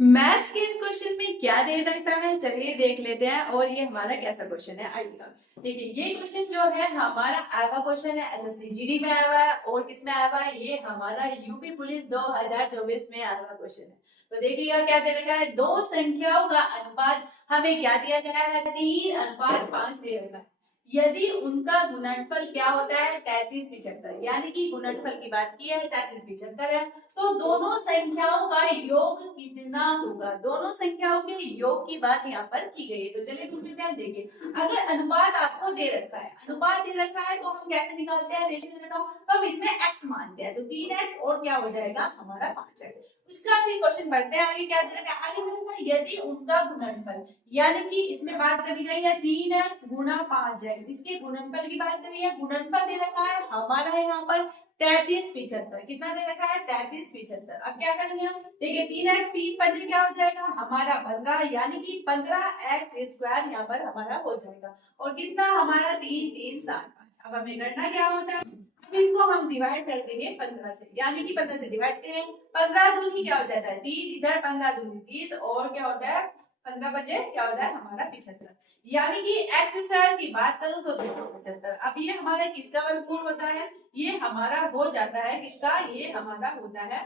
Maths के इस question में क्या दे रखा है, चलिए देख लेते हैं। और ये हमारा कैसा क्वेश्चन है, आइएगा। देखिए, ये क्वेश्चन जो है हमारा आया हुआ क्वेश्चन है, एसएससी जीडी में आया हुआ है। और किसमें आया हुआ है, ये हमारा यूपी पुलिस 2024 में आया हुआ क्वेश्चन है। तो देखिएगा क्या दे रखा है, दो संख्याओं का अनुपात हमें क्या दिया गया है, 3:5 दे रखा है। यदि उनका गुणनफल क्या होता है, 3375, यानी कि गुणनफल की बात की है, 3375 है। तो दोनों संख्याओं का योग कितना होगा, दोनों संख्याओं के योग की बात यहाँ पर की गई है। तो चलिए दूसरी ध्यान देखिए, अगर अनुपात आपको दे रखा है, अनुपात दे रखा है तो हम कैसे निकालते हैं, रेशियो बताओ। तो हम इसमें x मानते हैं, तो 3x और क्या हो जाएगा हमारा 5x। उसका फिर क्वेश्चन बढ़ते हैं आगे, क्या दे रखा है, आगे दे रखा है यदि उनका गुणनफल, यानी कि इसमें बात करी गई है 3x गुणा 5x, इसके गुणनफल की बात करी है। गुणनफल दे रखा है हमारा है यहाँ पर 3375, कितना दे रखा है 3375। अब क्या करेंगे हम, देखिए 3x 3 पंजे क्या हो जाएगा हमारा 15, यानी कि 15x² यहाँ पर हमारा हो जाएगा। और कितना हमारा 3 3 7 5। अब हमें करना क्या होता है, अब इसको हम डिवाइड कर देंगे 15 से, यानी कि 15 से डिवाइड करें, 15 दूनी क्या हो जाता है 30, इधर 15 दूनी 30, और क्या होता है 15 बजे क्या होता है हमारा 75, यानी कि x² की बात करूं तो 275। अब ये हमारा किसका वर्गमूल होता है, ये हमारा हो जाता है किसका, ये हमारा होता है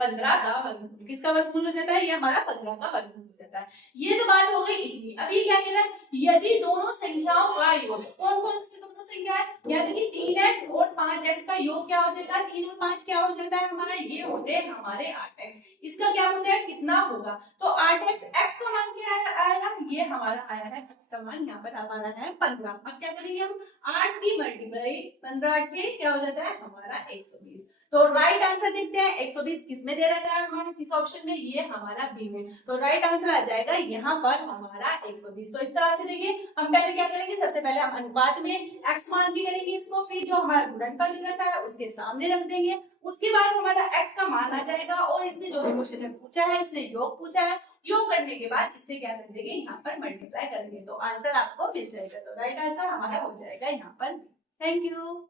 15 का वर्गमूल। किसका वर्गमूल हो जाता है, ये हमारा 15 का वर्गमूल हो जाता है। ये तो बात हो गई इतनी। अभी क्या कह रहा है, यदि दोनों संख्याओं का योग, कौन कौन सी दोनों संख्या है, यानी कि 3x और 5x का योग क्या हो जाएगा, 3 और 5 क्या हो जाता है हमारा, ये होते हैं हमारे 8x। इसका क्या हो जाएगा, कितना होगा, तो 8x, x का मान क्या आएगा, ये हमारा आया है x का मान यहाँ पर हमारा है 15। अब क्या करेंगे हम, 8 की मल्टीप्लाई 15 8 क्या हो जाता है हमारा 120। तो राइट आंसर देखते हैं, 120 किस में दे रखा है हमारा, किस ऑप्शन में, ये हमारा बी में। तो राइट आंसर आ जाएगा यहाँ पर हमारा 120। तो इस तरह से देखिए, हम पहले क्या करेंगे, सबसे पहले हम अनुपात में x मान भी करेंगे इसको, फिर जो हमारा गुणनफल दे रखा है उसके सामने रख देंगे। उसके बाद हमारा x का मान आ जाएगा, और इसने जो भी क्वेश्चन है पूछा है, इसने योग पूछा है, योग करने के बाद इससे क्या कर देंगे, यहाँ पर मल्टीप्लाई करेंगे, तो आंसर आपको मिल जाएगा। तो राइट आंसर हमारा हो जाएगा यहाँ पर। Thank you.